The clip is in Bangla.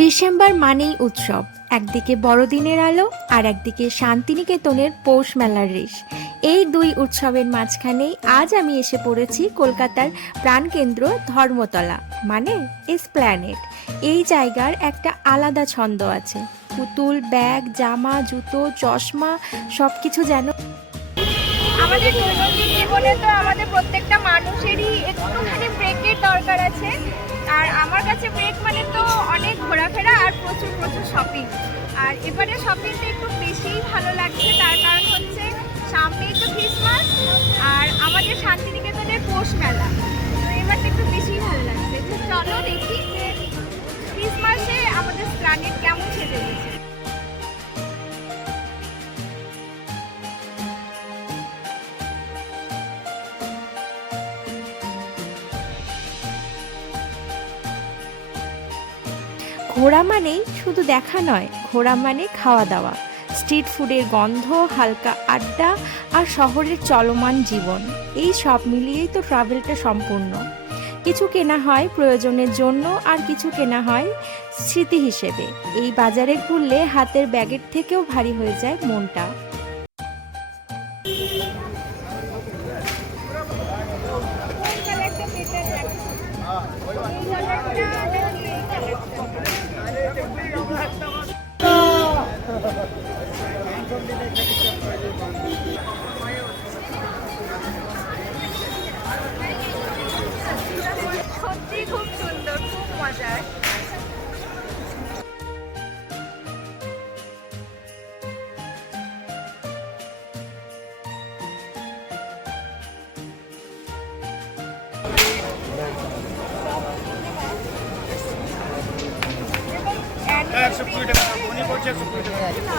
ডিসেম্বর মানেই উৎসব, একদিকে বড়দিনের আলো আর একদিকে শান্তিনিকেতনের পৌষ মেলার রেশ। এই দুই উৎসবের মাঝখানেই আজ আমি এসে পড়েছি কলকাতার প্রাণকেন্দ্র ধর্মতলা, মানে এসপ্ল্যানেড। এই জায়গার একটা আলাদা ছন্দ আছে। পুতুল, ব্যাগ, জামা, জুতো, চশমা সব কিছু যেন আমাদের দৈনন্দিন জীবনে তো আমাদের প্রত্যেকটা মানুষেরই একটুখানি ব্রেকের দরকার আছে। আর আমার কাছে ব্রেক মানে তো অনেক ঘোরাফেরা আর প্রচুর প্রচুর শপিং। আর এবারে শপিংটা একটু বেশিই ভালো লাগছে, তার কারণ হচ্ছে সামনেই তো ক্রিসমাস আর আমাদের শান্তিনিকেতনের পৌষ মেলা। তো এবারটা একটু বেশিই ভালো লাগছে। তো চলো দেখি যে ক্রিসমাসে আমাদের প্ল্যানেট কেমন সেজে গেছে। ঘোরা মানেই শুধু দেখা নয়, ঘোরা মানে খাওয়া দাওয়া, স্ট্রিট ফুডের গন্ধ, হালকা আড্ডা আর শহরের চলমান জীবন। এই সব মিলিয়েই তো ট্রাভেলটা সম্পূর্ণ। কিছু কেনা হয় প্রয়োজনের জন্য আর কিছু কেনা হয় স্মৃতি হিসেবে। এই বাজারে ঘুরলে হাতের ব্যাগের থেকেও ভারী হয়ে যায় মনটা। কোন কালারটা বেটার লাগে? এই কালারটা নাকি এই কালারটা? সত্যি খুব সুন্দর, খুব মজার। এবং 120 টাকা, উনি বলছে 120 টাকা।